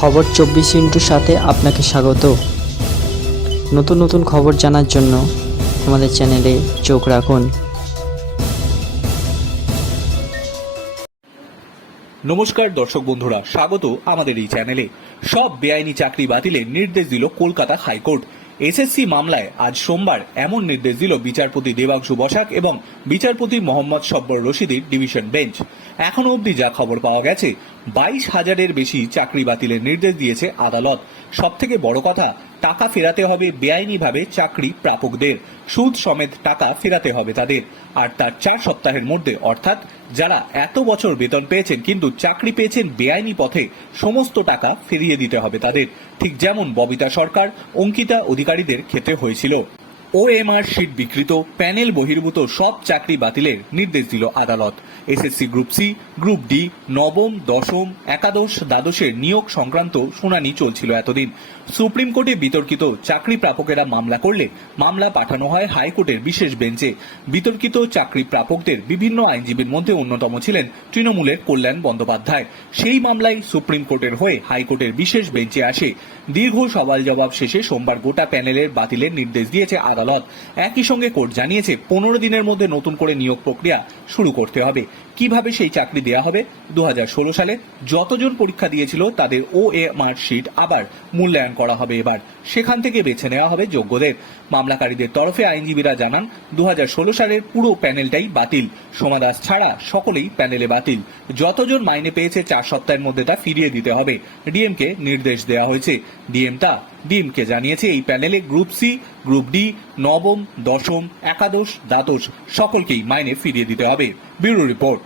খবর চব্বিশ ইন্টুর সাথে আপনাকে স্বাগত। নতুন নতুন খবর জানার জন্য আমাদের চ্যানেলে চোখ রাখুন। নমস্কার দর্শক বন্ধুরা, স্বাগত আমাদের এই চ্যানেলে। সব বেআইনি চাকরি বাতিলের নির্দেশ দিল কলকাতা হাইকোর্ট। এসএসসি মামলায় আজ সোমবার এমন নির্দেশ দিল বিচারপতি দেবাংশু বসাক এবং বিচারপতি মোহাম্মদ সব্বর রশিদের ডিভিশন বেঞ্চ। এখনও অবধি যা খবর পাওয়া গেছে, বাইশ হাজারের বেশি চাকরি বাতিলের নির্দেশ দিয়েছে আদালত। সব থেকে বড় কথা, টাকা ফেরাতে হবে বেআইনিভাবে চাকরি প্রাপকদের। সুদ সমেত টাকা ফেরাতে হবে তাদের। আর তার চার সপ্তাহের মধ্যে, অর্থাৎ যারা এত বছর বেতন পেয়েছেন কিন্তু চাকরি পেয়েছেন বেআইনি পথে, সমস্ত টাকা ফিরিয়ে দিতে হবে তাদের। ঠিক যেমন ববিতা সরকার, অঙ্কিতা অধিকারীদের ক্ষেত্রে হয়েছিল। ওএমআর শিট বিকৃত প্যানেল বহির্ভূত সব চাকরি বাতিলের নির্দেশ দিল আদালত। SSC group C group D নবম, দশম, একাদশ, দ্বাদশের নিয়োগ সংক্রান্ত শুনানি চলছিল এতদিন। সুপ্রিম কোর্টে বিতর্কিত চাকরি প্রাপকেরা মামলা করলে মামলা পাঠানো হয় হাইকোর্টের বিশেষ বেঞ্চে। বিতর্কিত চাকরি প্রাপকদের বিভিন্ন আইনজীবীর মধ্যে অন্যতম ছিলেন তৃণমূলের কল্যাণ বন্দ্যোপাধ্যায়। সেই মামলায় সুপ্রিম কোর্টের হয়ে হাইকোর্টের বিশেষ বেঞ্চে আসে। দীর্ঘ সওয়াল জবাব শেষে সোমবার গোটা প্যানেলের বাতিলের নির্দেশ দিয়েছে আদালত। একই সঙ্গে কোর্ট জানিয়েছে পনেরো দিনের মধ্যে নতুন করে নিয়োগ প্রক্রিয়া শুরু করতে হবে। কীভাবে সেই চাকরি দেয়া হবে? দু হাজার ষোলো সালে যতজন পরীক্ষা দিয়েছিল, তাদের ও এম আর শিট আবার মূল্যায়ন করা হবে এবার। সেখান থেকে বেছে নেওয়া হবে যোগ্যদের। মামলাকারীদের তরফে আইনজীবীরা জানান দু হাজার ষোলো সালের পুরো প্যানেলটাই বাতিল। সোমা দাস ছাড়া সকলেই প্যানেলে বাতিল। যতজন মাইনে পেয়েছে, চার সপ্তাহের মধ্যে তা ফিরিয়ে দিতে হবে। ডিএমকে নির্দেশ দেওয়া হয়েছে। ডিএম তা ডিএমকে জানিয়েছে, এই প্যানেলে গ্রুপ সি, গ্রুপ ডি, নবম, দশম, একাদশ, দ্বাদশ সকলকেই মাইনে ফিরিয়ে দিতে হবে। Bureau report.